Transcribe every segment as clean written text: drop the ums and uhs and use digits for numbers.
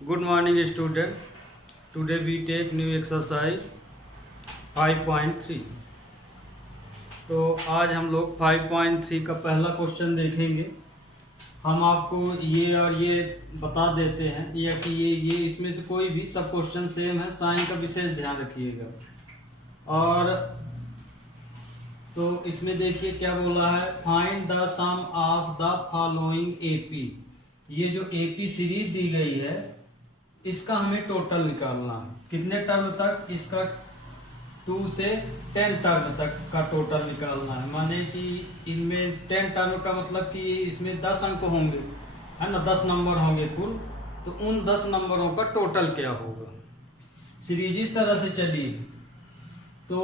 Good morning student. Today we take new exercise 5.3. तो आज हम लोग 5.3 का पहला क्वेश्चन देखेंगे। हम आपको ये और ये बता देते हैं या कि ये इसमें से कोई भी सब क्वेश्चन सेम है, साइन का विशेष ध्यान रखिएगा। और तो इसमें देखिए क्या बोला है, find the sum of the following AP. ये जो एपी सीरीज दी गई है इसका हमें टोटल निकालना है। कितने टर्म तक? इसका 2 से 10 टर्म तक का टोटल निकालना है। माने कि इनमें 10 टर्म का मतलब कि इसमें 10 अंक होंगे, है ना, 10 नंबर होंगे कुल। तो उन 10 नंबरों का टोटल क्या होगा। सीरीज इस तरह से चली। तो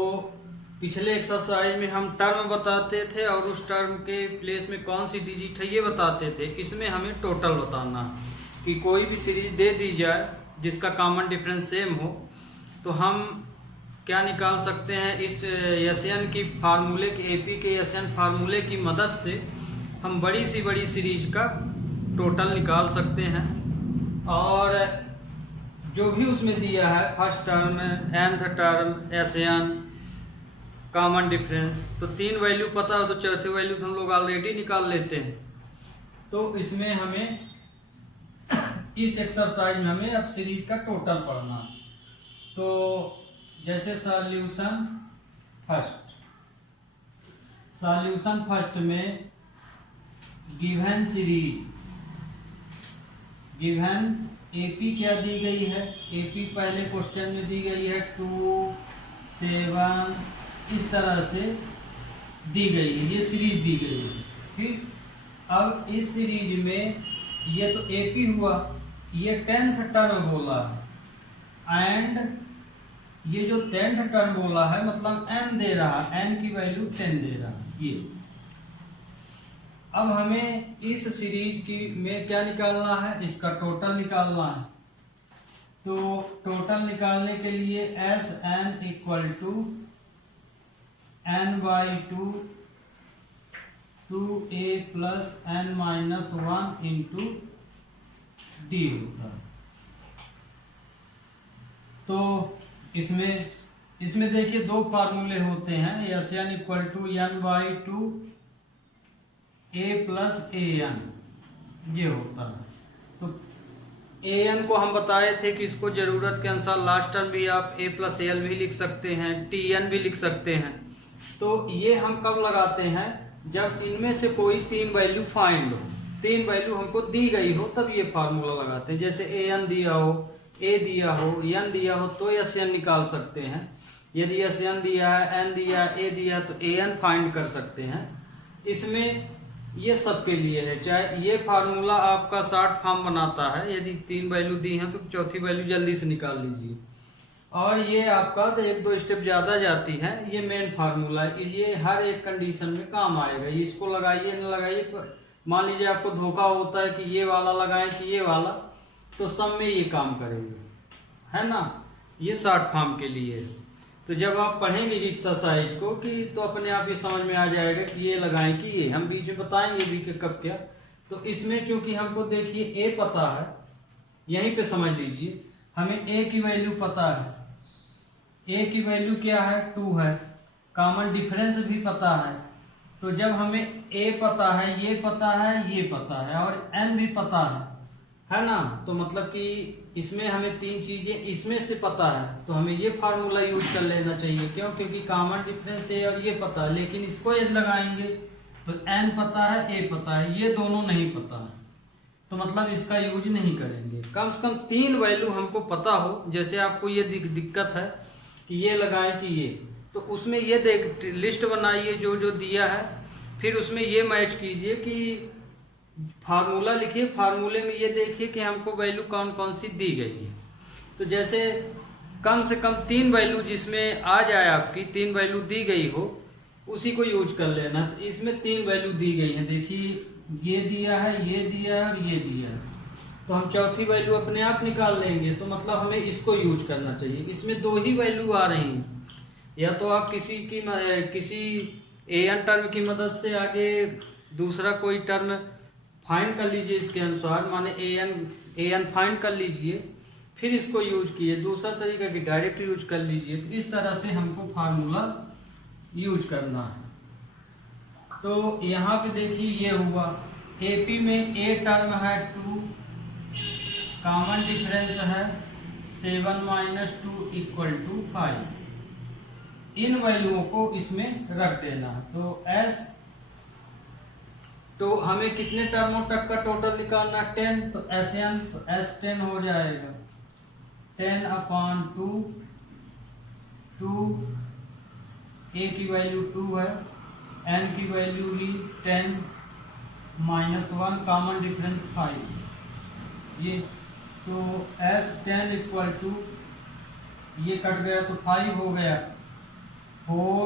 पिछले एक्सरसाइज में हम टर्म बताते थे और उस टर्म के प्लेस में कौन सी डिजिट है ये बताते थे। इसमें हमें टोटल बताना है कि कोई भी सीरीज दे दी जाए जिसका कॉमन डिफरेंस सेम हो, तो हम क्या निकाल सकते हैं, इस एसएन की फार्मूले के, एपी के एसएन फार्मूले की मदद से हम बड़ी सी बड़ी सीरीज का टोटल निकाल सकते हैं। और जो भी उसमें दिया है, first term, nth term, SN, common difference, तो 3 वैल्यू पता हो तो चौथी वैल्यू तो हम लोग ऑलरेडी निकाल लेते हैं। तो इसमें हमें इस एक्सरसाइज में हमें अब सीरीज का टोटल पढ़ना है। तो जैसे सॉल्यूशन फर्स्ट में गिवन सीरीज, गिवन एपी क्या दी गई है, एपी पहले क्वेश्चन में दी गई है 2, 7, इस तरह से दी गई है, ये सीरीज दी गई है। ठीक, अब इस सीरीज में ये तो एपी हुआ, ये 10th टर्म बोला है एंड ये जो 10th टर्म बोला है मतलब n दे रहा है, n की वैल्यू 10 दे रहा है ये। अब हमें इस सीरीज की में क्या निकालना है, इसका टोटल निकालना है। तो टोटल निकालने के लिए Sn equal to n/2 2a plus n-1 into D होता है। तो इसमें देखिए 2 फार्मूले होते हैं, SN equal to n/2 a plus an, ये होता है। तो an को हम बताए थे कि इसको जरूरत के अनुसार लास्ट टर्म भी आप a प्लस al भी लिख सकते हैं, tn भी लिख सकते हैं। तो ये हम कब लगाते हैं, जब इनमें से कोई 3 वैल्यू फाइंड हो, 3 वैल्यू हमको दी गई हो, तब ये फार्मूला लगाते हैं। जैसे an दिया हो, a दिया हो, n दिया हो तो एसएन निकाल सकते हैं। यदि एसएन दिया है, n दिया है, a दिया तो an फाइंड कर सकते हैं। इसमें ये सबके लिए है, चाहे ये फार्मूला आपका शॉर्ट फॉर्म बनाता है। यदि 3 वैल्यू दी हैं तो चौथी वैल्यू जल्दी से निकाल लीजिए। और ये आपका तो 1-2 स्टेप ज़्यादा जाती है, ये मेन फार्मूला है, ये हर एक कंडीशन में काम आएगा। इसको लगाइए न लगाइए, मान लीजिए आपको धोखा होता है कि ये वाला लगाएं कि ये वाला, तो सब में ये काम करेंगे, है ना। ये शॉर्ट फॉर्म के लिए है। तो जब आप पढ़ेंगे एक्सरसाइज को कि तो अपने आप ये समझ में आ जाएगा कि ये लगाएं कि ये, हम बीच में बताएंगे भी कि कब क्या। तो इसमें चूंकि हमको देखिए ए पता है, यहीं पे समझ लीजिए हमें ए की वैल्यू पता है। ए की वैल्यू क्या है, 2 है। कॉमन डिफरेंस भी पता है। तो जब हमें ए पता है, ये पता है, ये पता है और एन भी पता है ना। तो मतलब कि इसमें हमें 3 चीजें इसमें से पता है, तो हमें ये फार्मूला यूज कर लेना चाहिए। क्यों? क्योंकि कॉमन डिफरेंस है और ये पता है। लेकिन इसको यदि लगाएंगे तो एन पता है, ए पता है, ये दोनों नहीं पता है, तो मतलब इसका यूज नहीं करेंगे। कम से कम 3 वैल्यू हमको पता हो। जैसे आपको ये दिक्कत है कि ये लगाएं कि ये, तो उसमें ये देख लिस्ट बनाइए जो जो दिया है, फिर उसमें ये मैच कीजिए कि फार्मूला लिखिए, फार्मूले में ये देखिए कि हमको वैल्यू कौन कौन सी दी गई है। तो जैसे कम से कम 3 वैल्यू जिसमें आ जाए, आपकी 3 वैल्यू दी गई हो, उसी को यूज कर लेना। तो इसमें 3 वैल्यू दी गई है, देखिए ये दिया है, ये दिया है और ये दिया है। तो हम चौथी वैल्यू अपने आप निकाल लेंगे। तो मतलब हमें इसको यूज करना चाहिए। इसमें 2 ही वैल्यू आ रही हैं, या तो आप किसी an टर्म की मदद से आगे दूसरा कोई टर्म फाइंड कर लीजिए इसके अनुसार। माने an ए एन फाइंड कर लीजिए, फिर इसको यूज कीजिए। दूसरा तरीका कि डायरेक्ट यूज कर लीजिए। तो इस तरह से हमको फार्मूला यूज करना है। तो यहाँ पे देखिए ये हुआ, एपी में ए टर्म है 2, कॉमन डिफरेंस है 7 - 2 = 5। इन वैल्यूओं को इसमें रख देना। तो एस, तो हमें कितने टर्मों तक का टोटल निकालना, 10। तो एस एन, तो एस 10 हो जाएगा 10/2, 2 ए की वैल्यू 2 है, एन की वैल्यू भी 10 - 1, कॉमन डिफरेंस 5। ये तो एस 10 = ये कट गया तो 5 हो गया, 4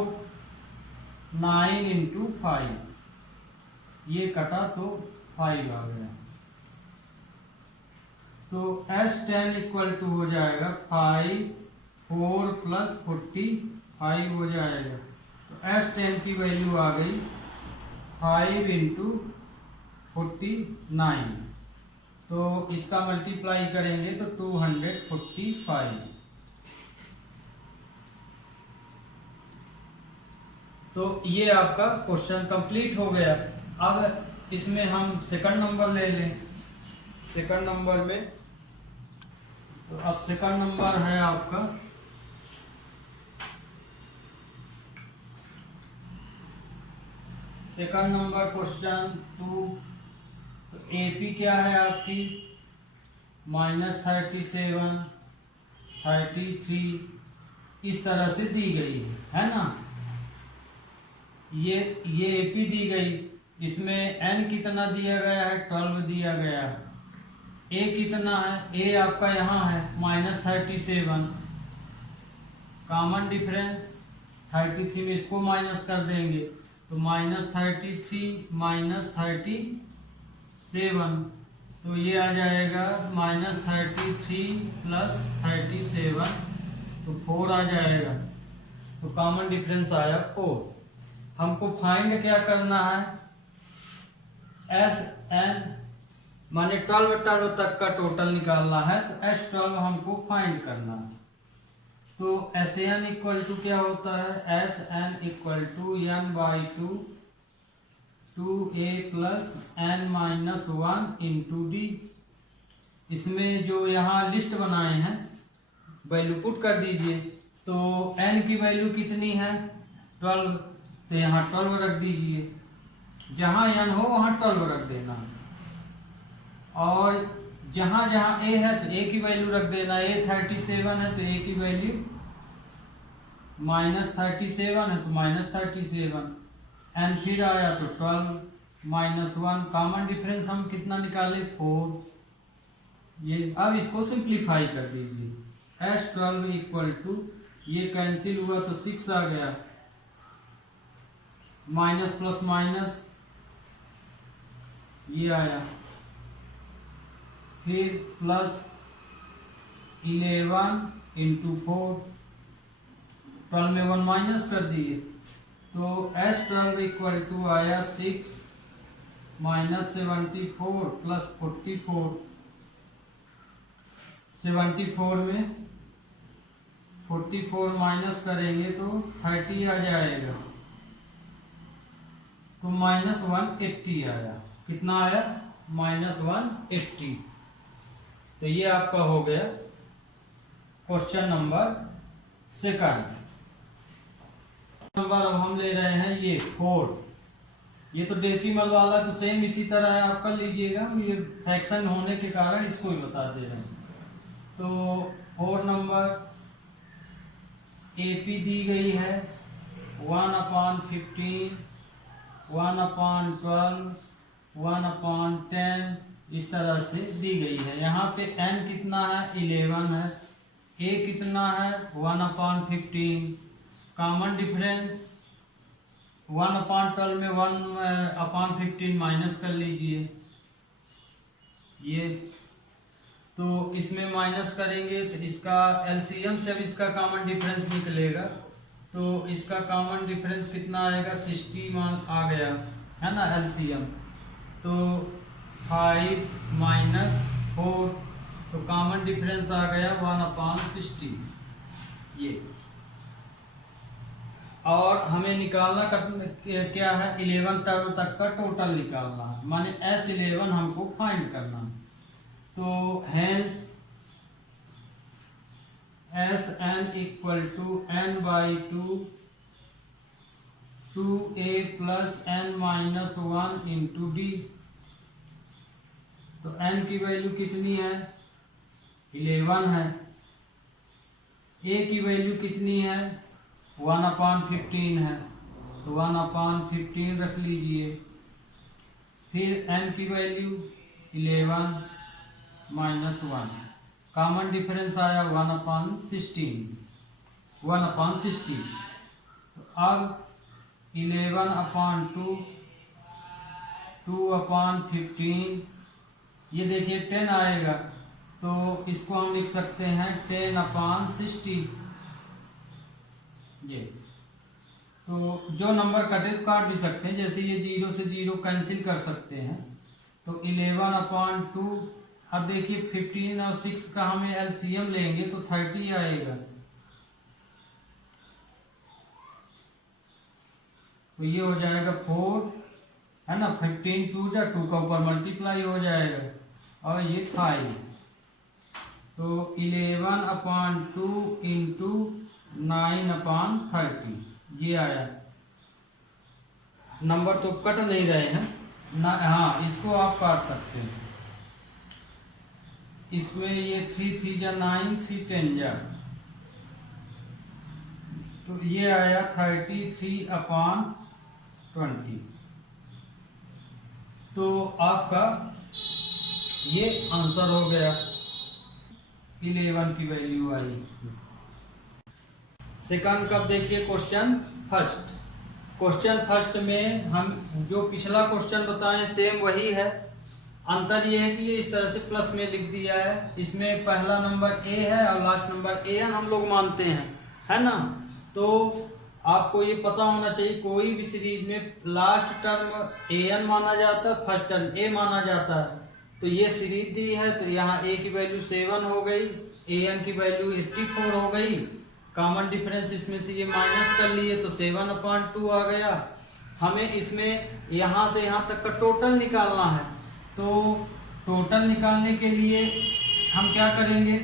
9 × 5, ये कटा तो 5 आ गया। तो S10 = हो जाएगा 5, 4 + 45 हो जाएगा। तो S10 की वैल्यू आ गई 5 × 49। तो इसका मल्टीप्लाई करेंगे तो 245। तो ये आपका क्वेश्चन कंप्लीट हो गया। अब इसमें हम सेकंड नंबर ले लें। सेकंड नंबर में, तो अब सेकंड नंबर है आपका सेकंड नंबर क्वेश्चन 2। तो एपी क्या है आपकी -37, 33 इस तरह से दी गई है ना। ये एपी दी गई, इसमें एन कितना दिया गया है, 12 दिया गया है। ए कितना है, ए आपका यहाँ है -37, कॉमन डिफरेंस 33 में इसको माइनस कर देंगे तो -33 - 37, तो ये आ जाएगा -33 + 37, तो 4 आ जाएगा। तो कॉमन डिफरेंस आया 4। हमको फाइंड क्या करना है, एस एन माने 12 टर्म तक का टोटल निकालना है। तो S12 हमको फाइंड करना है। तो SN = क्या होता है, SN = n/2 2a + n - 1 × d। इसमें जो यहाँ लिस्ट बनाए हैं वैल्यू पुट कर दीजिए। तो n की वैल्यू कितनी है 12, तो यहाँ 12 रख दीजिए। जहाँ n हो वहाँ 12 रख देना, और जहाँ जहाँ a है तो a की वैल्यू रख देना। a 37 है तो a की वैल्यू -37 है तो -37, एन फिर आया तो 12 - 1, कॉमन डिफरेंस हम कितना निकाले 4। ये अब इसको सिंप्लीफाई कर दीजिए। S12 = ये कैंसिल हुआ तो 6 आ गया, माइनस प्लस माइनस ये आया, फिर प्लस 11 × 4, 12 में 1 माइनस कर दिए तो S12 = आया 6 - 74 + 44। 74 में 44 माइनस करेंगे तो 30 आ जाएगा, तो -180 आया। कितना आया, -180। तो ये आपका हो गया क्वेश्चन नंबर सेकंड। नंबर अब हम ले रहे हैं ये 4। ये तो डेसिमल वाला तो सेम इसी तरह है, आप कर लीजिएगा। ये फ्रैक्शन होने के कारण इसको ही बता दे रहे हैं। तो 4 नंबर एपी दी गई है 1/15, 1/12, 1/10 इस तरह से दी गई है। यहाँ पे n कितना है 11 है, a कितना है 1/15, कॉमन डिफरेंस 1/12 में 1/15 माइनस कर लीजिए। ये तो इसमें माइनस करेंगे तो इसका एलसीएम से अब इसका कॉमन डिफरेंस निकलेगा। तो इसका कॉमन डिफरेंस कितना आएगा 60 मान आ गया है ना एलसीएम। तो 5 - 4, तो कॉमन डिफरेंस आ गया 1/60 ये। और हमें निकालना क्या है, 11 टर्म तक का टोटल निकालना है, माने S11 हमको फाइंड करना है। तो hence Sn equal to n/2 2a plus n-1 into d। तो n की वैल्यू कितनी है, 11 है। a की वैल्यू कितनी है, 1/15 है, तो 1/15 रख लीजिए। फिर n की वैल्यू 11 माइनस 1, कॉमन डिफरेंस आया 1/16। तो अब 11/2 2/15, ये देखिए 10 आएगा, तो इसको हम लिख सकते हैं 10/60 ये। तो जो नंबर कटे तो काट भी सकते हैं, जैसे ये 0 से 0 कैंसिल कर सकते हैं। तो 11/2, अब देखिए 15 और 6 का हमें एलसीएम लेंगे तो 30 आएगा। तो ये हो जाएगा 4 है ना, 15 2 जा 2 का ऊपर मल्टीप्लाई हो जाएगा, और ये 5। तो 11/2 इंटू 9/30 ये आया। नंबर तो कट नहीं रहे हैं ना, हाँ इसको आप काट सकते हैं। इसमें ये 3 3 जा 9, 3 10 जा, तो ये आया 33/20। तो आपका ये आंसर हो गया, 11 की वैल्यू आई। सेकंड कब देखिए क्वेश्चन फर्स्ट में हम जो पिछला क्वेश्चन बताएं सेम वही है, अंतर ये है कि ये इस तरह से प्लस में लिख दिया है। इसमें पहला नंबर ए है और लास्ट नंबर an हम लोग मानते हैं, है ना। तो आपको ये पता होना चाहिए कोई भी सीरीज में लास्ट टर्म an माना जाता है, फर्स्ट टर्म a माना जाता है। तो ये सीरीज दी है, तो यहाँ a की वैल्यू 7 हो गई, an की वैल्यू 84 हो गई। कॉमन डिफरेंस इसमें से ये माइनस कर लिए तो 7/2 आ गया। हमें इसमें यहाँ से यहाँ तक का टोटल निकालना है। तो टोटल निकालने के लिए हम क्या करेंगे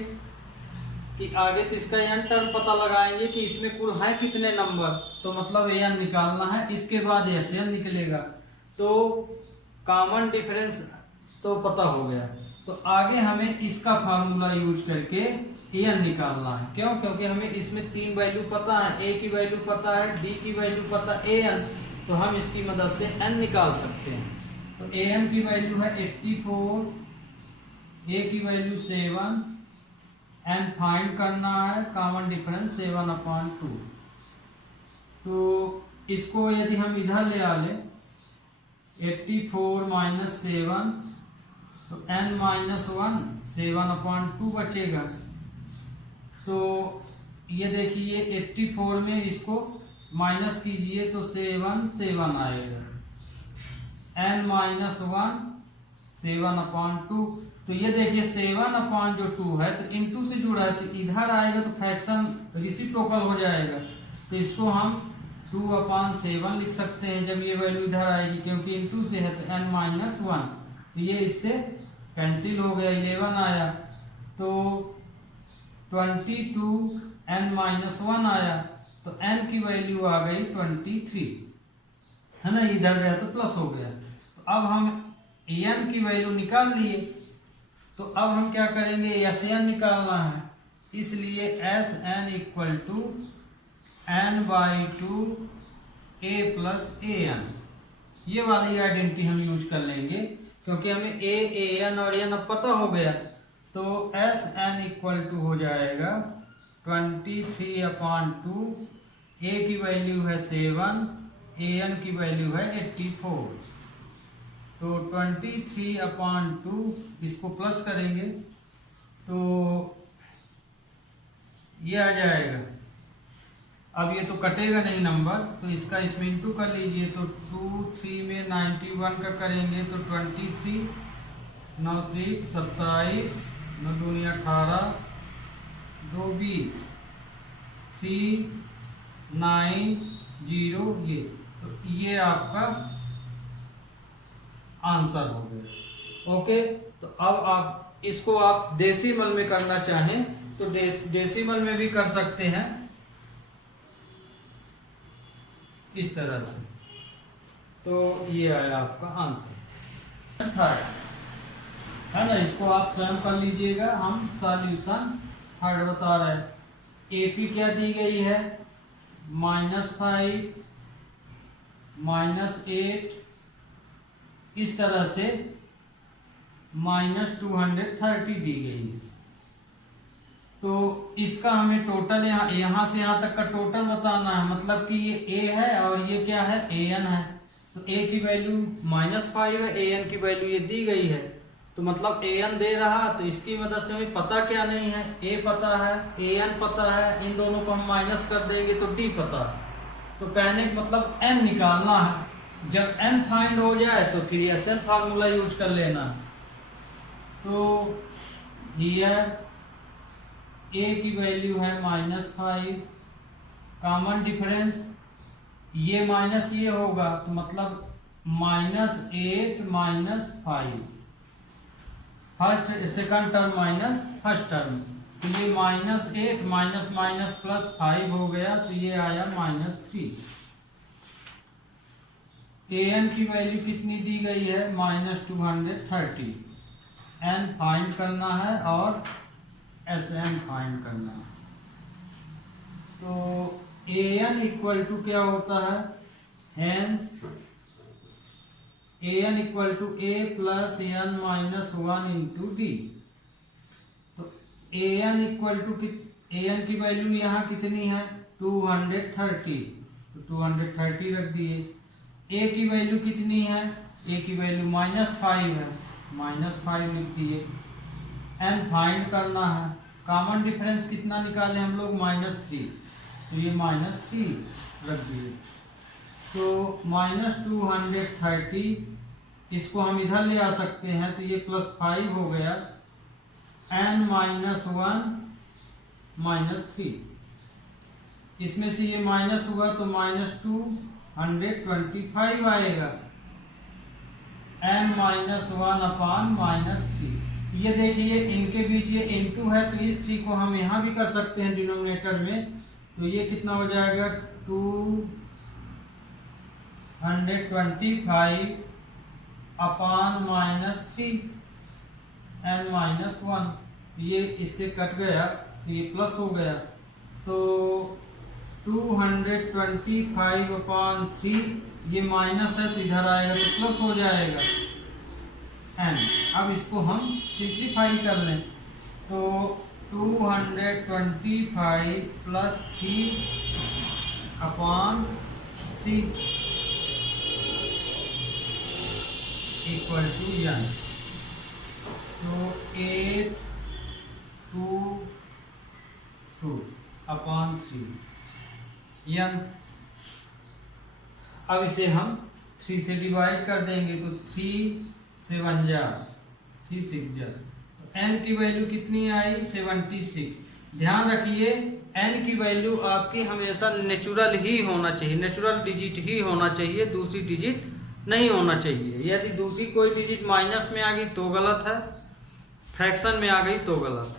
कि आगे तो इसका n टर्म पता लगाएंगे कि इसमें कुल है कितने नंबर, तो मतलब an निकालना है, इसके बाद Sn निकलेगा। तो कॉमन डिफरेंस तो पता हो गया, तो आगे हमें इसका फार्मूला यूज करके an निकालना है। क्यों? क्योंकि हमें इसमें 3 वैल्यू पता है, a की वैल्यू पता है, d की वैल्यू पता है, an, तो हम इसकी मदद से n निकाल सकते हैं। तो an की वैल्यू है 84, a की वैल्यू 7, n फाइंड करना है, कॉमन डिफरेंस 7/2। तो इसको यदि हम इधर ले आ लें 84 माइनस 7, तो n-1 7/2 बचेगा। तो ये देखिए 84 में इसको माइनस कीजिए तो 7 आएगा, n-1 7/2। तो ये देखिए 7/2 है तो इनटू से जुड़ा है, तो इधर आएगा तो फ्रैक्शन रेसिप्रोकल हो जाएगा। तो इसको हम 2/7 लिख सकते हैं जब ये वैल्यू इधर आएगी, क्योंकि इनटू से है तो n-1, तो ये इससे कैंसिल हो गया, 11 आया। तो 22 n-1 आया, तो n की वैल्यू आ गई 23, है ना, इधर गया तो प्लस हो गया। तो अब हम n की वैल्यू निकाल लिए, तो अब हम क्या करेंगे, Sn निकालना है, इसलिए Sn equal to n/2 a plus an, ये वाली आइडेंटिटी हम यूज कर लेंगे, क्योंकि हमें a, an और n अब पता हो गया। तो Sn इक्वल टू हो जाएगा 23/2, a की वैल्यू है 7, an की वैल्यू है 84। तो 23/2 इसको प्लस करेंगे तो ये आ जाएगा। अब ये तो कटेगा नहीं नंबर, तो इसका इसमें इंटू कर लीजिए। तो 2 3 में 91 का करेंगे तो 23 9 3 27, 9 दूनी 18, 2 20, 3 9 0 ये। तो ये आपका आंसर हो गया। ओके, तो अब आप इसको आप डेसिमल में करना चाहें तो डेसिमल में भी कर सकते हैं इस तरह से। तो ये आया आपका आंसर थर्ड, है ना। इसको आप स्वयं कर लीजिएगा, हम सॉल्यूशन थर्ड बता रहे हैं। एपी क्या दी गई है, -5 -8, इस तरह से -230 दी गई है। तो इसका हमें टोटल यहाँ से यहाँ तक का टोटल बताना है। मतलब कि ये ए है और ये क्या है, an है। तो a की वैल्यू -5 है, an की वैल्यू ये दी गई है। तो मतलब an दे रहा, तो इसकी मदद से हमें पता क्या नहीं है, a पता है, an पता है, इन दोनों को हम माइनस कर देंगे तो d पता है। तो कहने का मतलब n निकालना है। जब n फाइंड हो जाए तो फिर SN फार्मूला यूज कर लेना है। तो हियर a की वैल्यू है -5, कॉमन डिफरेंस ये माइनस ये होगा, तो मतलब -8 -5, first second term minus first term. तो ये -8 माइनस माइनस प्लस 5 हो गया, तो ये आया -3। an की वैल्यू कितनी दी गई है, -230। n फाइंड करना है और SN फाइंड करना है। तो an इक्वल टू क्या होता है, hence an equal to a plus n minus 1 into D. तो an इक्वल टू an की वैल्यू यहाँ कितनी है, 230, तो 230 रख दिए। a की वैल्यू कितनी है, a की वैल्यू -5 है, -5 लिख दिए। n फाइंड करना है, कॉमन डिफरेंस कितना निकाले हम लोग, -3, तो ये -3 रख दिए। तो -230, इसको हम इधर ले आ सकते हैं, तो ये +5 हो गया, n -1 -3, इसमें से ये माइनस हुआ तो -225 आएगा, n -1 -3। ये देखिए इनके बीच ये इनटू है, तो इस 3 को हम यहाँ भी कर सकते हैं डिनोमिनेटर में। तो ये कितना हो जाएगा, 225 अपान -3 n -1, ये इससे कट गया तो ये प्लस हो गया। तो 225 अपान 3, ये माइनस है तो इधर आएगा तो प्लस हो जाएगा n। अब इसको हम सिंप्लीफाई कर लें, तो 225 plus 3 upon 3 equal to n। तो 822 अपान 3 n। अब इसे हम 3 से डिवाइड कर देंगे, तो 3 7 जा 3 6 जा, तो n की वैल्यू कितनी आई, 76। ध्यान रखिए n की वैल्यू आपकी हमेशा नेचुरल ही होना चाहिए, नेचुरल डिजिट ही होना चाहिए, दूसरी डिजिट नहीं होना चाहिए। यदि दूसरी कोई डिजिट माइनस में आ गई तो गलत है, फ्रैक्शन में आ गई तो गलत है,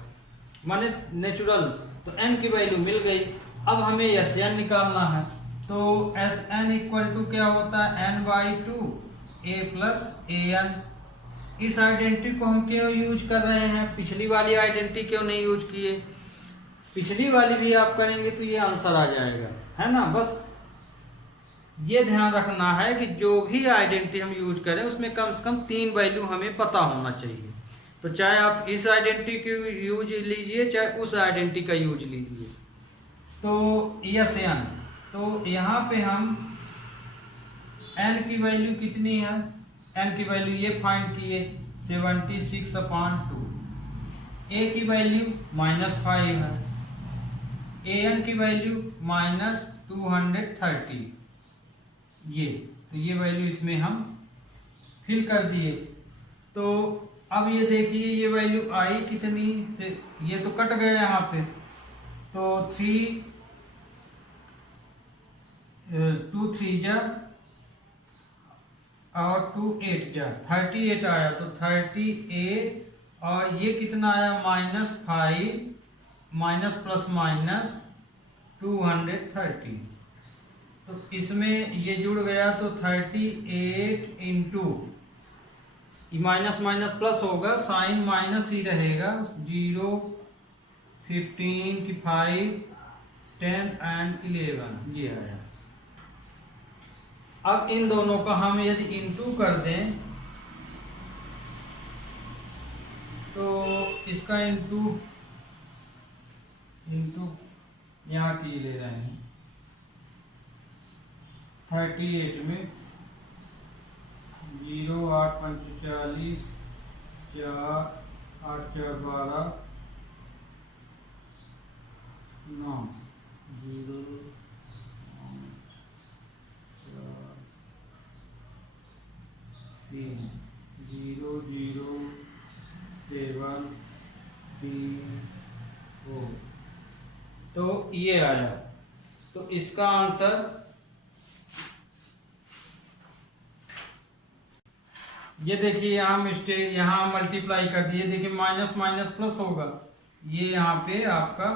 माने नेचुरल। तो n की वैल्यू मिल गई। अब हमें SN निकालना है, तो SN इक्वल टू क्या होता है, n/2 a प्लस an। इस आइडेंटिटी को हम क्यों यूज कर रहे हैं, पिछली वाली आइडेंटिटी क्यों नहीं यूज किए, पिछली वाली भी आप करेंगे तो ये आंसर आ जाएगा, है ना। बस ये ध्यान रखना है कि जो भी आइडेंटिटी हम यूज करें उसमें कम से कम 3 वैल्यू हमें पता होना चाहिए। तो चाहे आप इस आइडेंटिटी की यूज लीजिए, चाहे उस आइडेंटिटी का यूज लीजिए। तो SN, तो यहाँ पे हम n की वैल्यू कितनी है, n की वैल्यू ये फाइंड किए 76/2, a की वैल्यू -5 है, an की वैल्यू -230, ये तो ये वैल्यू इसमें हम फिल कर दिए। तो अब ये देखिए ये वैल्यू आई कितनी से, ये तो कट गया यहाँ पे, तो 2 3 जा और 2 8 जा 38 आया, तो 38 और ये कितना आया -5 माइनस प्लस माइनस 230, तो इसमें ये जुड़ गया, तो 38 इंटू माइनस माइनस प्लस होगा, साइन माइनस ही रहेगा, 0 15 की 5 10 एंड 11 ये आया। अब इन दोनों का हम यदि इंटू कर दें तो इसका इंटू यहाँ की ले रहे हैं 38 में 0 8 5 40 4 8 4 12 9 0 3 0 0 7 3 4, तो ये आया। तो इसका आंसर ये देखिए यहाँ मिस्टेक, यहाँ मल्टीप्लाई कर दिए, देखिए माइनस माइनस प्लस होगा, ये यहाँ पे आपका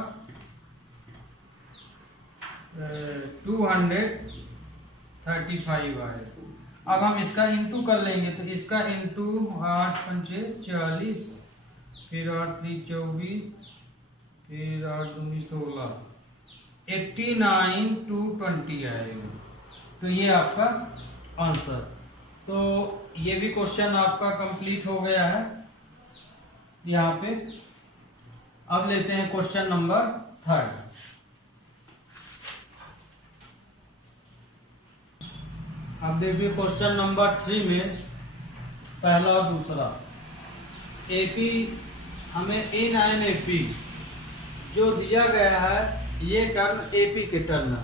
235 आए। अब हम इसका इंटू कर लेंगे, तो इसका इंटू 8 5 40, फिर 8 3 24, फिर 8 2 16, 89 220 आएगा। तो ये आपका आंसर। तो ये भी क्वेश्चन आपका कंप्लीट हो गया है यहाँ पे। अब लेते हैं क्वेश्चन नंबर 3। अब देखिए क्वेश्चन नंबर 3 में पहला और दूसरा एपी, हमें इन एन एपी जो दिया गया है, ये टर्म एपी के टर्म है।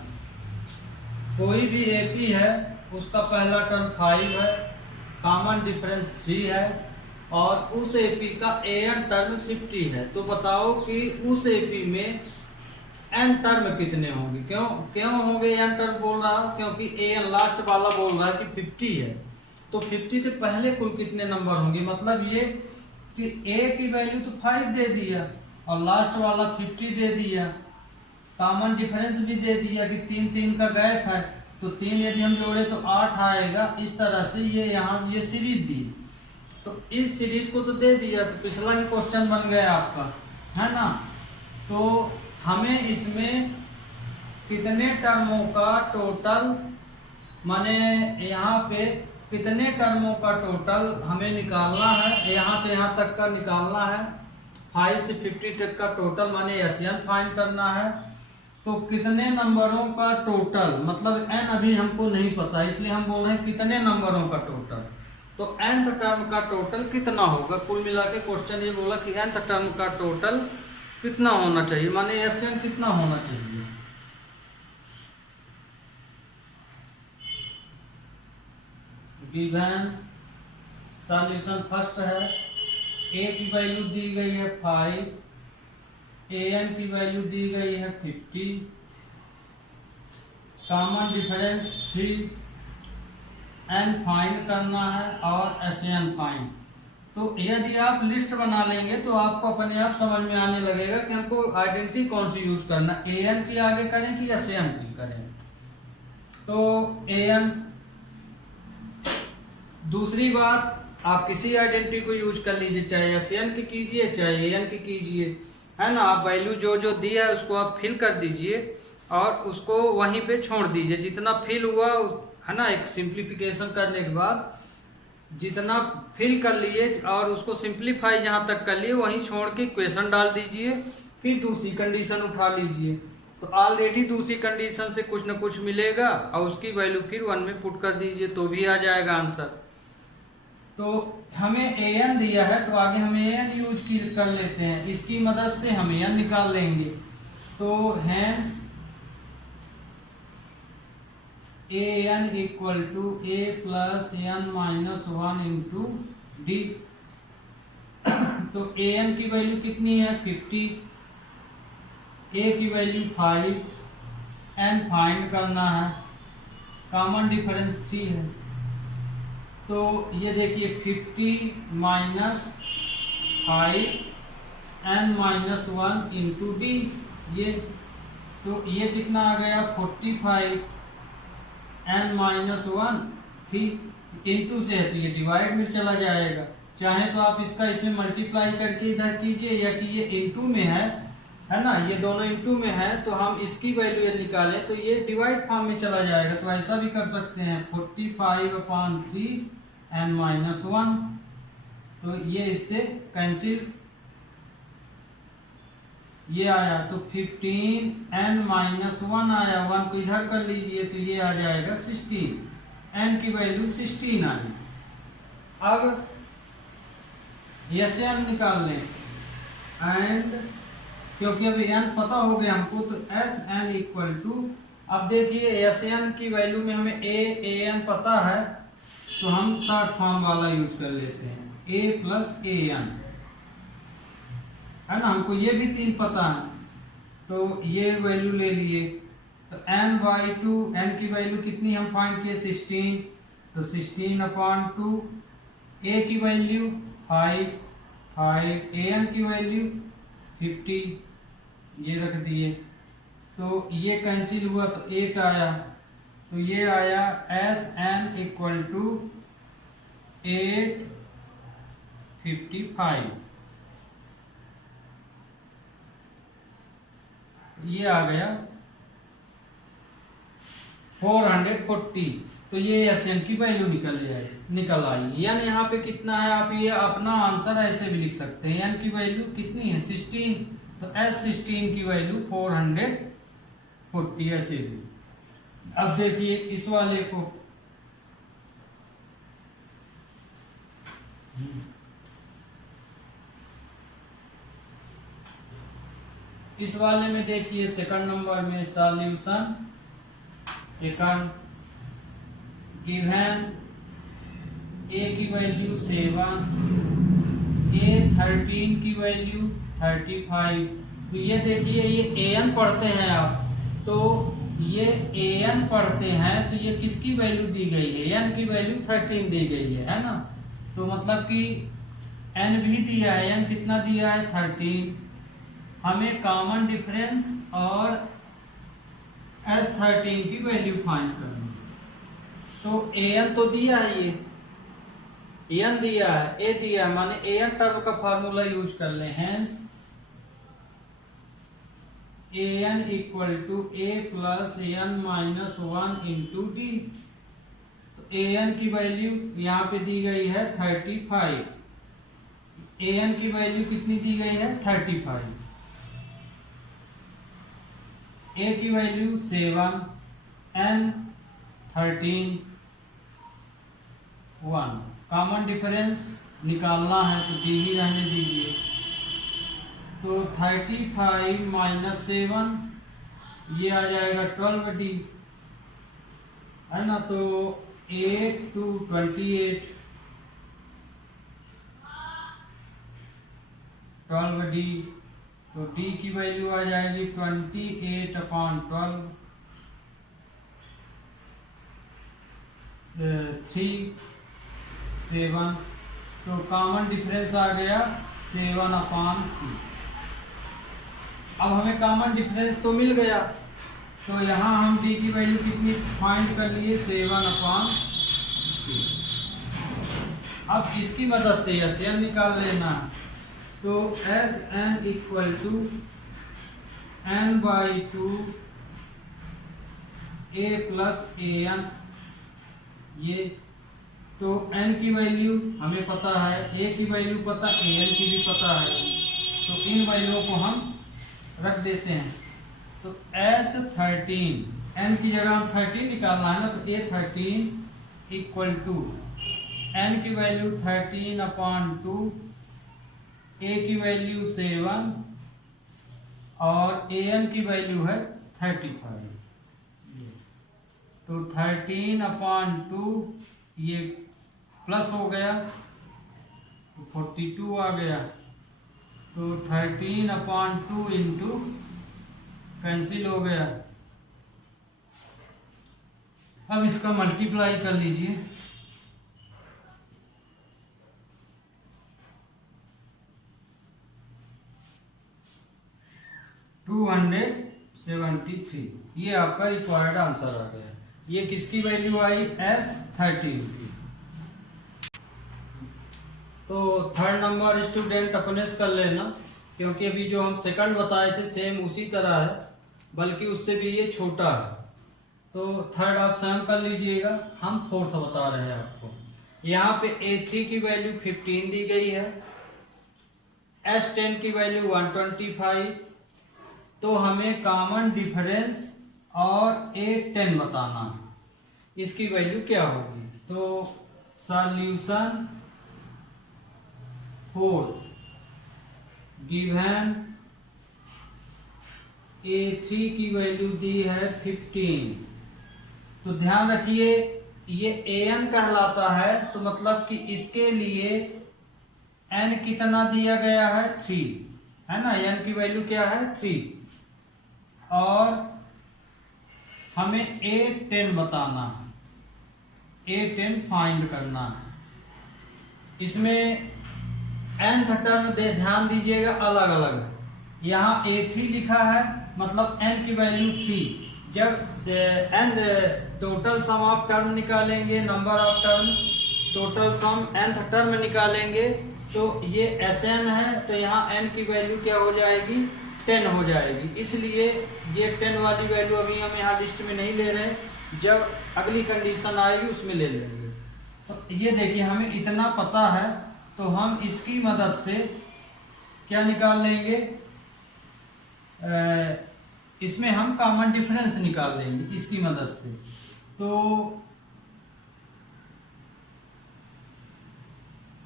कोई भी एपी है उसका पहला टर्म 5 है, कॉमन डिफरेंस 3 है, और उस एपी का एन टर्म 50 है। तो बताओ कि उस एपी में एन टर्म कितने होंगे। क्यों होंगे एन टर्म बोल रहा हूं, क्योंकि एन लास्ट वाला बोल रहा है कि 50 है, तो 50 के पहले कुल कितने नंबर होंगे। मतलब ये कि ए की वैल्यू तो 5 दे दिया और लास्ट वाला 50 दे दिया, कॉमन डिफरेंस भी दे दिया कि 3 3 का गैप है, तो 3 यदि हम जोड़े तो 8 आएगा। इस तरह से ये यहाँ ये सीरीज दी, तो इस सीरीज को तो दे दिया, तो पिछला ही क्वेश्चन बन गया आपका, है ना। तो हमें इसमें कितने टर्मों का टोटल, माने यहाँ पे कितने टर्मों का टोटल हमें निकालना है, यहाँ से यहाँ तक का निकालना है, 5 से 50 तक का टोटल माने एशियन फाइंड करना है। तो कितने नंबरों का टोटल, मतलब एन अभी हमको नहीं पता, इसलिए हम बोल रहे हैं कितने नंबरों का टोटल। तो nth टर्म का टोटल कितना होगा। कुल मिला के क्वेश्चन ये बोला कि nth टर्म का टोटल कितना होना चाहिए, माने एशियन कितना होना चाहिए। गिवन सॉल्यूशन फर्स्ट है, ए की वैल्यू दी गई है 5, एन की वैल्यू दी गई है 50, कॉमन डिफरेंस 3, एन फाइंड करना है और एशियन फाइंड। तो यदि आप लिस्ट बना लेंगे तो आपको अपने आप समझ में आने लगेगा कि हमको आइडेंटिटी कौन सी यूज करना, एन की आगे करें कि एशियन की करें। तो एन, दूसरी बात आप किसी आइडेंटिटी को यूज कर लीजिए, चाहे एशियन की कीजिए चाहे एन की कीजिए, है ना। आप वैल्यू जो जो दिया है उसको आप फिल कर दीजिए और उसको वहीं पे छोड़ दीजिए, जितना फिल हुआ है ना। एक सिंप्लीफिकेशन करने के बाद जितना फिल कर लिए और उसको सिंप्लीफाई जहाँ तक कर लिए वहीं छोड़ के इक्वेशन डाल दीजिए, फिर दूसरी कंडीशन उठा लीजिए। तो ऑलरेडी दूसरी कंडीशन से कुछ ना कुछ मिलेगा और उसकी वैल्यू फिर 1 में पुट कर दीजिए तो भी आ जाएगा आंसर। तो हमें an दिया है तो आगे हम an यूज कर लेते हैं, इसकी मदद से हम an निकाल लेंगे। तो hence an equal to a plus n minus 1 into D. तो ए एन की वैल्यू कितनी है 50, ए की वैल्यू 5, एन फाइंड करना है, कॉमन डिफरेंस 3 है। तो ये देखिए 50 minus 5 N minus 1 into D, ये तो ये कितना आ गया 45 एन माइनस 1 3 इंटू से है तो ये डिवाइड में चला जाएगा। चाहे तो आप इसका इसमें मल्टीप्लाई करके इधर कीजिए, या कि ये इंटू में है ना, ये दोनों इंटू में है तो हम इसकी वैल्यू निकालें तो ये डिवाइड फॉर्म में चला जाएगा, तो ऐसा भी कर सकते हैं 45/3 एन माइनस 1, तो ये इससे कैंसिल, ये आया तो 15 एन माइनस 1 आया, 1 को इधर कर लीजिए तो ये आ जाएगा 16, एन की वैल्यू 16 आई। अब एन निकाल लें, एंड क्योंकि अभी एन पता हो गया हमको तो एस एन इक्वल टू, अब देखिए एस एन की वैल्यू में हमें ए एन पता है तो हम शॉर्ट फॉर्म वाला यूज कर लेते हैं, ए प्लस ए एन, है ना, हमको ये भी 3 पता है तो ये वैल्यू ले लिए। तो n/2, n की वैल्यू कितनी हम फाइंड किए 16, तो 16/2, a की वैल्यू 5, an की वैल्यू 50, ये रख दिए तो ये कैंसिल हुआ तो 8 आया, तो ये आया SN इक्वल टू 855, ये आ गया 440, तो ये SN की वैल्यू निकल आई। यानी यहाँ पे कितना है, आप ये अपना आंसर ऐसे भी लिख सकते हैं, n की वैल्यू कितनी है 16, तो S16 की वैल्यू 440 ऐसे भी। अब देखिए इस वाले को, इस वाले में देखिए सेकंड नंबर में सॉल्यूशन, सेकंड गिवन a की वैल्यू 7, a 13 की वैल्यू 35, तो ये देखिए ये an पढ़ते हैं आप, तो ये an पढ़ते हैं तो ये किसकी वैल्यू दी गई है, n की वैल्यू 13 दी गई है ना, तो मतलब कि n भी दिया है, n कितना दिया है 13, हमें कॉमन डिफरेंस और S13 की वैल्यू फाइंड करनी, तो an तो दिया है, ये an दिया है, a दिया है, माने an टर्म का फार्मूला यूज कर लें, hence an equal to a plus an minus 1 into D, तो an की वैल्यू यहाँ पे दी गई है 35, an की वैल्यू कितनी दी गई है 35, a की वैल्यू 7, n 13, 1, कॉमन डिफरेंस निकालना है तो डी ही रहने दीजिए, तो 35 माइनस 7 ये आ जाएगा 12D, है ना, तो 8 to 28, 12D, तो D की वैल्यू आ जाएगी 28/12, 3 7, तो कॉमन डिफरेंस आ गया 7/3। अब हमें कॉमन डिफरेंस तो मिल गया, तो यहाँ हम D की वैल्यू कितनी फाइंड कर लिए 7/3। अब इसकी मदद से SN निकाल लेना, तो SN equal to n/2 a plus an, ये तो n की वैल्यू हमें पता है, a की वैल्यू पता, an की भी पता है, तो इन वैल्यूओं को हम रख देते हैं, तो S13, n की जगह हम 13 निकालना है ना, तो A13 इक्वल टू n की वैल्यू 13/2, a की वैल्यू 7 और an की वैल्यू है 35, तो 13/2 ये प्लस हो गया तो 42 आ गया, तो 13/2 इंटू कैंसिल हो गया। अब इसका मल्टीप्लाई कर लीजिए, 273, ये आपका रिक्वायर्ड आंसर आ गया। ये किसकी वैल्यू आई? S13 की। तो थर्ड नंबर स्टूडेंट अपने से कर लेना, क्योंकि अभी जो हम सेकंड बताए थे सेम उसी तरह है, बल्कि उससे भी ये छोटा है। तो थर्ड आप स्वयं कर लीजिएगा, हम फोर्थ बता रहे हैं आपको। यहाँ पे A3 की वैल्यू 15 दी गई है, S10 की वैल्यू 125, तो हमें कॉमन डिफरेंस और A10 बताना है, इसकी वैल्यू क्या होगी। तो सॉल्यूशन फोर्थ गिवन A3 की वैल्यू दी है 15, तो ध्यान रखिए ये an कहलाता है, तो मतलब कि इसके लिए n कितना दिया गया है? 3 है ना, n की वैल्यू क्या है? 3, और हमें A10 बताना है, A10 फाइंड करना है। इसमें nth टर्म ध्यान दीजिएगा अलग अलग, यहाँ A3 लिखा है मतलब n की वैल्यू 3। जब n total sum of term निकालेंगे, number of term total sum nth term निकालेंगे, तो ये Sn है, तो यहाँ n की वैल्यू क्या हो जाएगी? 10 हो जाएगी। इसलिए ये 10 वाली वैल्यू अभी हम यहाँ लिस्ट में नहीं ले रहे, जब अगली कंडीशन आएगी उसमें ले लेंगे। तो ये देखिए हमें इतना पता है, तो हम इसकी मदद से क्या निकाल लेंगे? इसमें हम कॉमन डिफरेंस निकाल लेंगे इसकी मदद से। तो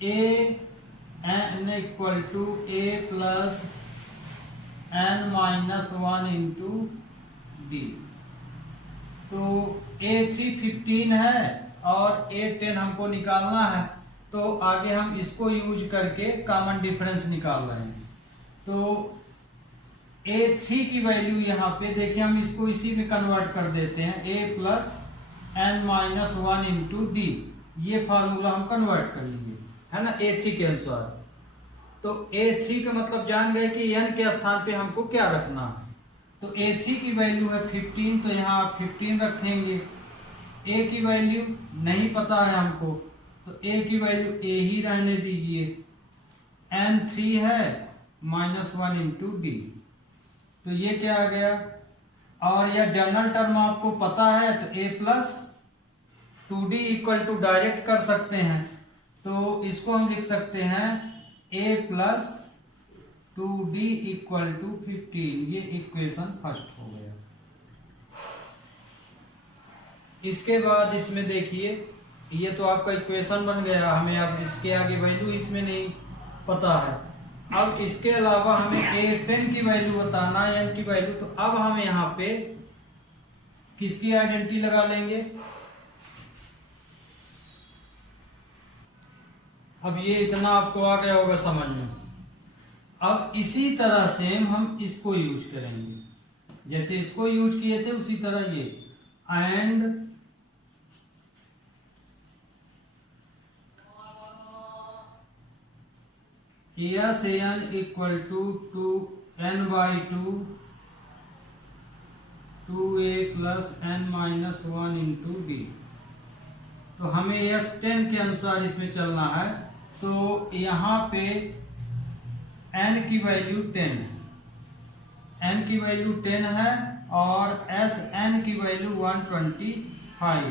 n equal to a plus n-1 into D. तो A3 15 है और A10 हमको निकालना है, तो आगे हम इसको यूज करके कॉमन डिफरेंस निकाल रहे हैं। तो A3 की वैल्यू यहाँ पे देखिए, हम इसको इसी में कन्वर्ट कर देते हैं, a plus n-1 into D. ये फार्मूला हम कन्वर्ट कर लेंगे, है ना, A3 के अनुसार। तो A3 का मतलब जान गए कि n के स्थान पे हमको क्या रखना है। तो A3 की वैल्यू है 15, तो यहाँ आप 15 रखेंगे। A की वैल्यू नहीं पता है हमको, तो A की वैल्यू A ही रहने दीजिए। n3 है -1 इंटू डी, तो ये क्या आ गया। और यह जनरल टर्म आपको पता है, तो a plus 2d equal to direct कर सकते हैं, तो इसको हम लिख सकते हैं a plus 2d equal to 15। ये इक्वेशन फर्स्ट हो गया। इसके बाद इसमें देखिए, ये तो आपका इक्वेशन बन गया, हमें अब इसके आगे वैल्यू इसमें नहीं पता है। अब इसके अलावा हमें A10 की वैल्यू बताना है, n की वैल्यू। तो अब हम यहाँ पे किसकी आइडेंटिटी लगा लेंगे? अब ये इतना आपको आ गया होगा समझ में। अब इसी तरह से हम इसको यूज करेंगे, जैसे इसको यूज किए थे उसी तरह ये and an equal to 2n/2 2a plus n-1 into D. तो हमें S10 के अनुसार इसमें चलना है, तो यहाँ पे n की वैल्यू 10 है, n की वैल्यू 10 है और Sn की वैल्यू 125।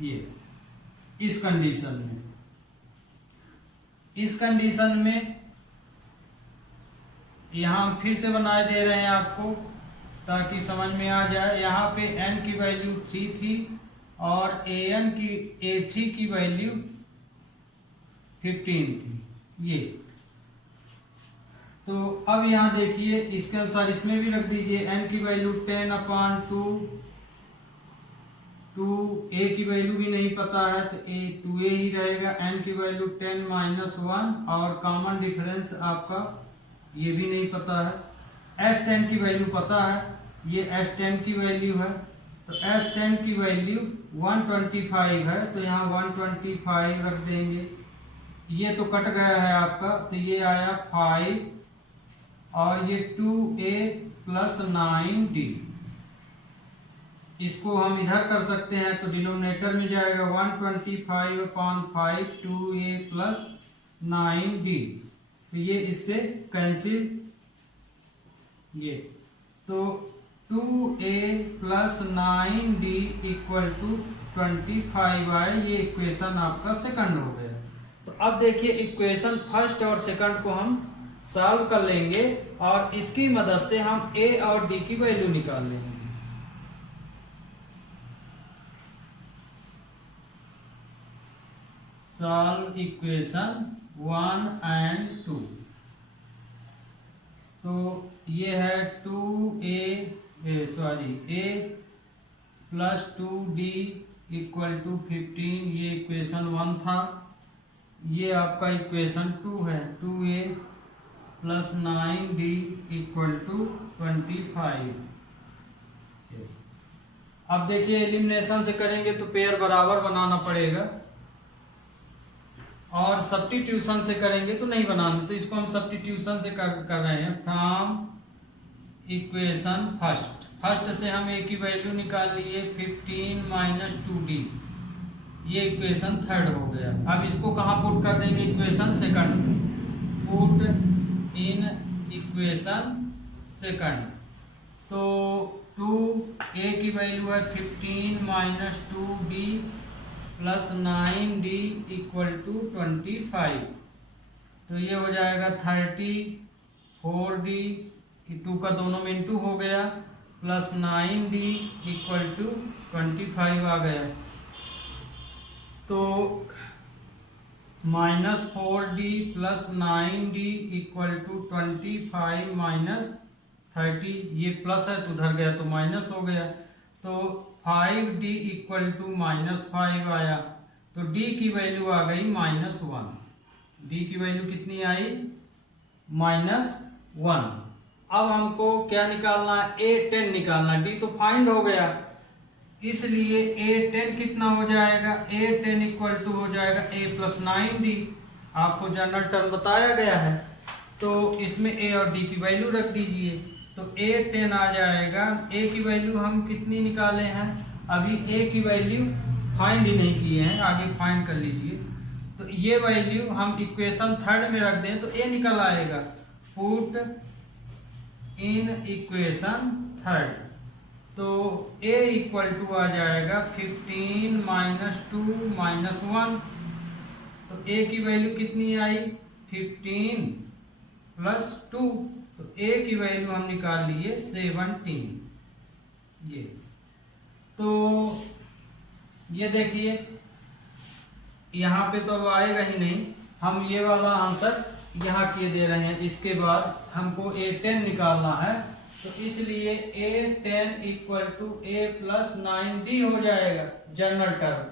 ये इस कंडीशन में यहाँ हम फिर से बनाए दे रहे हैं आपको ताकि समझ में आ जाए। यहाँ पे n की वैल्यू 3 थी और A3 की वैल्यू 15 थी ये। तो अब यहाँ देखिए इसके अनुसार इसमें भी रख दीजिए, n की वैल्यू 10/2 2a की वैल्यू भी नहीं पता है तो a 2a ही रहेगा, n की वैल्यू 10 - 1 और कॉमन डिफरेंस आपका ये भी नहीं पता है। S10 की वैल्यू पता है, ये S10 की वैल्यू है, तो S10 की वैल्यू 125 है, तो यहाँ 125 रख देंगे। ये तो कट गया है आपका, तो ये आया 5 और ये 2a + 9d। इसको हम इधर कर सकते हैं तो डिनोमिनेटर में जाएगा 125/5 2a + 9d, तो ये इससे कैंसिल, ये तो 2a + 9d = 25 आए। ये इक्वेशन आपका सेकंड हो गया। तो अब देखिए इक्वेशन फर्स्ट और सेकंड को हम सॉल्व कर लेंगे और इसकी मदद से हम a और d की वैल्यू निकाल लेंगे। Solve equation 1 and 2। तो ये है a + 2d = 15, ये इक्वेशन 1 था। ये आपका इक्वेशन 2 है, 2a + 9d = 25। अब देखिए एलिमिनेशन से करेंगे तो पेयर बराबर बनाना पड़ेगा और सब्स्टिट्यूशन से करेंगे तो नहीं बनाना, तो इसको हम सब्स्टिट्यूशन से कर रहे हैं। फ्रॉम इक्वेशन फर्स्ट से हम a की वैल्यू निकाल लिए 15 - 2d, ये इक्वेशन थर्ड हो गया। अब इसको कहाँ पुट कर देंगे, equation second, put in equation second. तो 2a की वैल्यू है 15 - 2d + 9d = 25, तो ये हो जाएगा 34d, 2 का दोनों में इंटू हो गया, + 9d = 25 आ गया। तो -4d + 9d = 25 - 30, ये प्लस है तो उधर गया तो माइनस हो गया, तो 5d = -5 आया। तो d की वैल्यू आ गई -1, d की वैल्यू कितनी आई, -1। अब हमको क्या निकालना है, a10 निकालना, d तो फाइंड हो गया, इसलिए a10 कितना हो जाएगा, a10 = हो जाएगा a + 9d, आपको जनरल टर्म बताया गया है, तो इसमें a और d की वैल्यू रख दीजिए, तो a10 आ जाएगा। a की वैल्यू हम कितनी निकाले हैं, अभी a की वैल्यू फाइंड ही नहीं किए हैं, आगे फाइंड कर लीजिए। तो ये वैल्यू हम इक्वेशन थर्ड में रख दें तो a निकल आएगा, पुट इन इक्वेशन थर्ड, तो a = आ जाएगा 15 - 2 - 1, तो a की वैल्यू कितनी आई, 15 + 2, तो a की वैल्यू हम निकाल लिए 17। ये तो ये देखिए यहाँ पे तो अब आएगा ही नहीं, हम ये वाला आंसर यहाँ किए दे रहे हैं। इसके बाद हमको a10 निकालना है, तो इसलिए a10 = a + 9d हो जाएगा जनरल टर्म।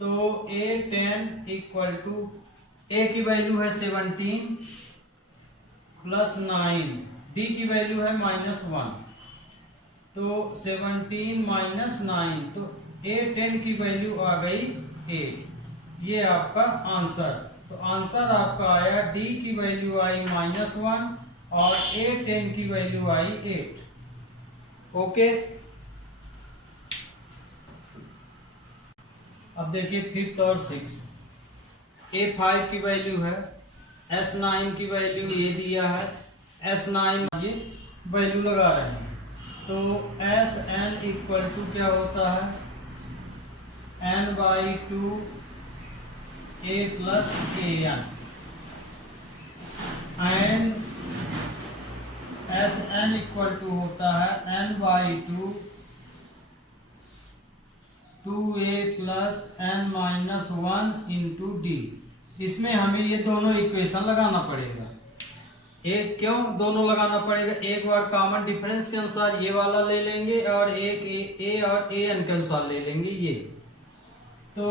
तो a10 = a की वैल्यू है 17 + 9, d की वैल्यू है -1, तो 17 - 9, तो a10 की वैल्यू आ गई 8, ये आपका आंसर। तो आंसर आपका आया, d की वैल्यू आई -1 और a10 की वैल्यू आई 8। ओके, अब देखिए फिफ्थ और सिक्स, a5 की वैल्यू है, s9 की वैल्यू ये दिया है, s9 ये वैल्यू लगा रहे हैं, तो sn = क्या होता है, n/2 a + an, and sn = होता है n/2 2a + n - 1 × d। इसमें हमें ये दोनों इक्वेशन लगाना पड़ेगा, एक क्यों दोनों लगाना पड़ेगा, एक बार कॉमन डिफरेंस के अनुसार ये वाला ले लेंगे और एक ए और ए एन के अनुसार ले लेंगे ये। तो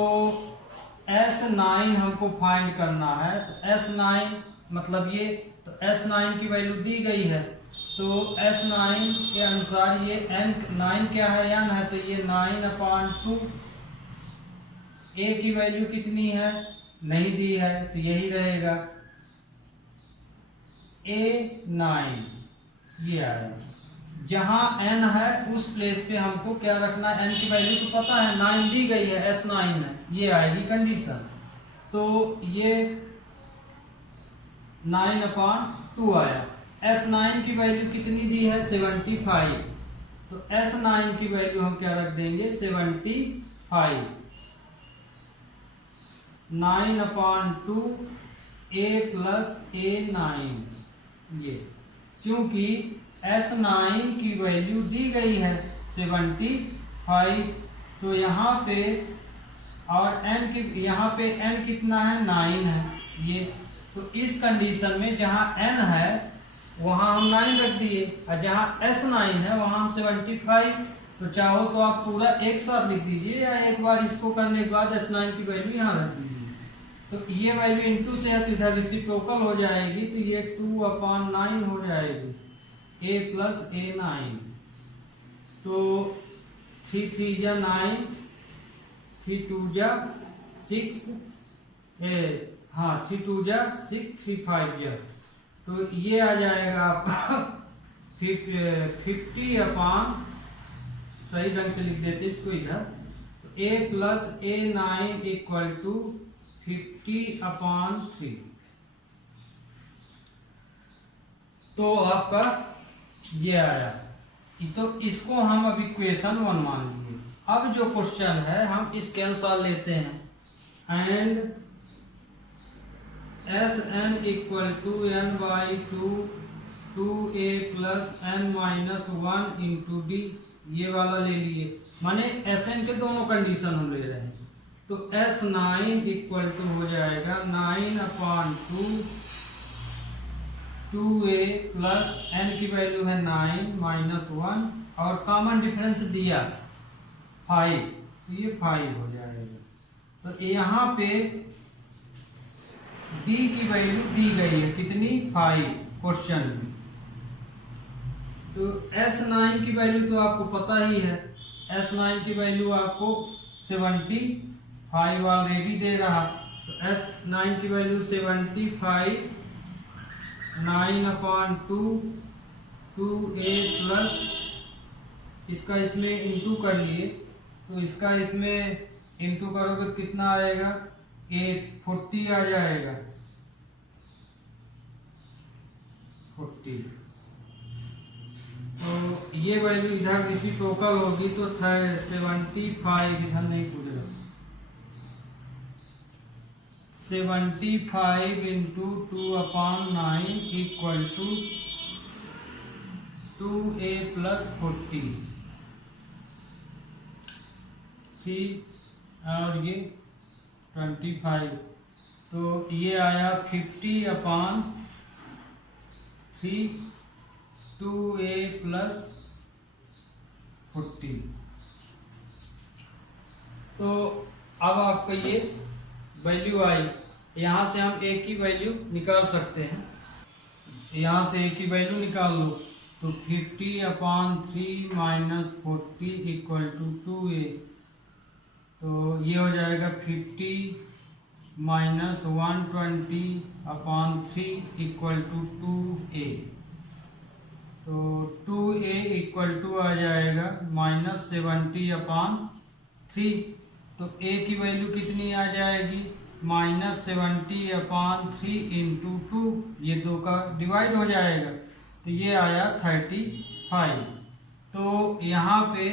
S9 हमको फाइंड करना है, तो S9 मतलब ये, तो S9 की वैल्यू दी गई है, तो S9 के अनुसार ये N9 क्या है, N है, तो ये 9/2, A की वैल्यू कितनी है नहीं दी है तो यही रहेगा A9, ये आया। जहां n है उस प्लेस पे हमको क्या रखना है, n की वैल्यू तो पता है 9 दी गई है, S9 है, ये आएगी कंडीशन। तो ये 9/2 आया। S9 की वैल्यू कितनी दी है 75, तो S9 की वैल्यू हम क्या रख देंगे 75, 9/2 A + A9, ये क्योंकि S9 की वैल्यू दी गई है 75, तो यहाँ पे और n की यहाँ पे n कितना है 9 है ये, तो इस कंडीशन में जहाँ n है वहाँ हम 9 रख दिए और जहाँ S9 है वहाँ हम 75, तो चाहो तो आप पूरा एक साथ लिख दीजिए या एक बार इसको करने के बाद S9 की वैल्यू यहाँ रख दीजिए। तो ये वैल्यू इनटू से है तो इधर रेसिप्रोकल हो जाएगी, तो ये 2/9 हो जाएगी, A + A9, तो 3 3 जा 9, 3 2 जा 6, 3 2 जा 6, 3 5 जा, तो ये आ जाएगा आपका 50/, सही ढंग से लिख देते इसको इधर, तो A + A9 = 50/3, तो आपका ये आया। तो इसको हम अब इक्वेशन 1 मान लिए। अब जो क्वेश्चन है हम इसके अनुसार लेते हैं, and Sn = n/2 2a + n-1 × d, ये वाला ले लिए, माने Sn के दोनों कंडीशन हम ले रहे हैं, तो S9 = हो जाएगा 9/2 2a + n की वैल्यू है 9 - 1 और कॉमन डिफरेंस दिया 5, तो ये 5 हो जाएगा। तो यहाँ पे d की वैल्यू दी गई है कितनी 5 क्वेश्चन में, तो S9 की वैल्यू तो आपको पता ही है, S9 की वैल्यू आपको 75 ऑलरेडी दे रहा, तो S9 की वैल्यू 75, 9/2 2a + इसका इसमें इंटू कर लिए, तो इसका इसमें इंटू करोगे तो कितना आएगा 40 आ जाएगा 40, तो ये वैल्यू इधर रेसिप्रोकल होगी तो 75 इधर नहीं पूछेगा, 75 × 2/9 = 2a + 40, और ये 25, तो ये आया 50/3 2a + 40। तो अब आपका ये वैल्यू आई, यहाँ से हम a की वैल्यू निकाल सकते हैं, यहाँ से a की वैल्यू निकाल लो, तो 50/3 - 40 = 2a, तो ये हो जाएगा 50 - 120/3 = 2a, तो 2a = आ जाएगा -70/3, तो a की वैल्यू कितनी आ जाएगी -70/3 × 2, ये 2 का डिवाइड हो जाएगा, तो ये आया 35, तो यहाँ पे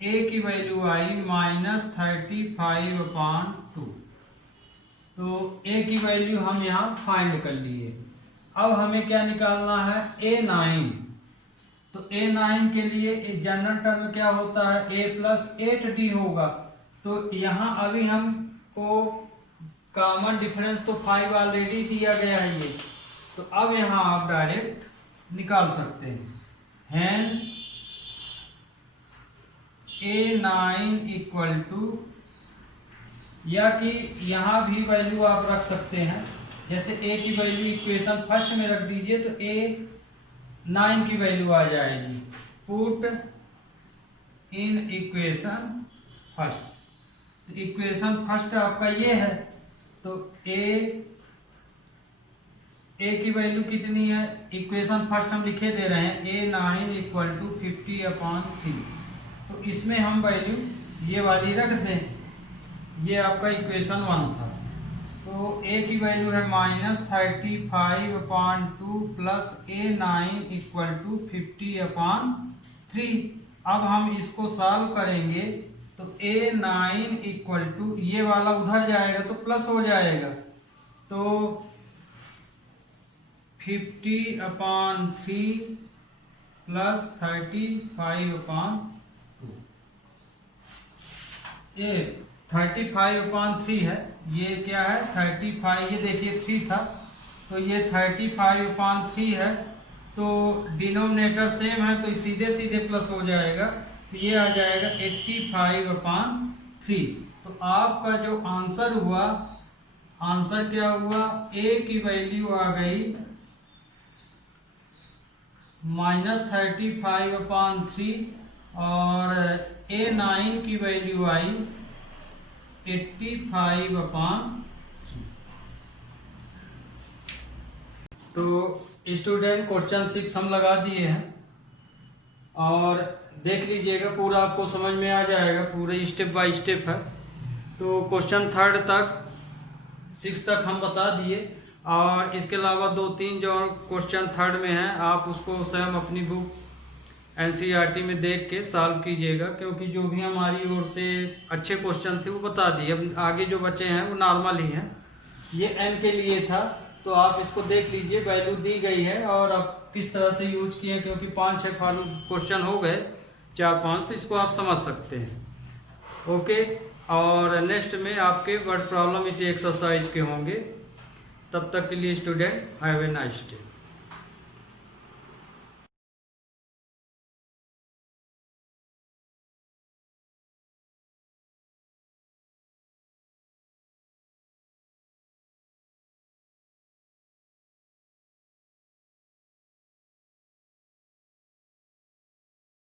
a की वैल्यू आई -35/2, तो a की वैल्यू हम यहाँ फाइंड कर लिए। अब हमें क्या निकालना है A9, तो A9 के लिए जनरल टर्म क्या होता है a + 8d होगा, तो यहाँ अभी हमको कॉमन डिफरेंस तो 5 ऑलरेडी दिया गया है ये, तो अब यहाँ आप डायरेक्ट निकाल सकते हैं। हेंस A9 इक्वल टू, या कि यहाँ भी वैल्यू आप रख सकते हैं, जैसे A की वैल्यू इक्वेशन फर्स्ट में रख दीजिए तो A9 की वैल्यू आ जाएगी। Put in equation first, equation first आपका ये है, तो A की वैल्यू कितनी है, इक्वेशन फर्स्ट हम लिखे दे रहे हैं A9 इक्वल टू 50/3, तो इसमें हम वैल्यू ये वाली रख दें। ये आपका इक्वेशन 1 था, तो A की वैल्यू है -35/2 प्लस A9 इक्वल टू 50/3। अब हम इसको सॉल्व करेंगे तो A9 इक्वल टू, ये वाला उधर जाएगा तो प्लस हो जाएगा, तो 50/3 प्लस 35/2, ये 35/3 है, ये क्या है 35, ये देखिए 3 था, तो ये 35/3 है, तो डिनोमिनेटर सेम है तो सीधे सीधे प्लस हो जाएगा, तो ये आ जाएगा 85/3। तो आपका जो आंसर हुआ, आंसर क्या हुआ, A की वैल्यू आ गई -35/3 और A9 की वैल्यू आई 85/3। तो स्टूडेंट क्वेश्चन 6 हम लगा दिए हैं और देख लीजिएगा, पूरा आपको समझ में आ जाएगा, पूरे स्टेप बाय स्टेप है। तो क्वेश्चन 3 तक 6 तक हम बता दिए, और इसके अलावा 2-3 जो क्वेश्चन 3 में हैं आप उसको स्वयं अपनी बुक NCERT में देख के सॉल्व कीजिएगा, क्योंकि जो भी हमारी ओर से अच्छे क्वेश्चन थे वो बता दिए। अब आगे जो बचे हैं वो नॉर्मल ही हैं। ये N के लिए था, तो आप इसको देख लीजिए, वैल्यू दी गई है और आप किस तरह से यूज किए, क्योंकि 5-6 क्वेश्चन हो गए, 4-5, तो इसको आप समझ सकते हैं। ओके, और नेक्स्ट में आपके वर्ड प्रॉब्लम इसी एक्सरसाइज के होंगे। तब तक के लिए student have a nice day.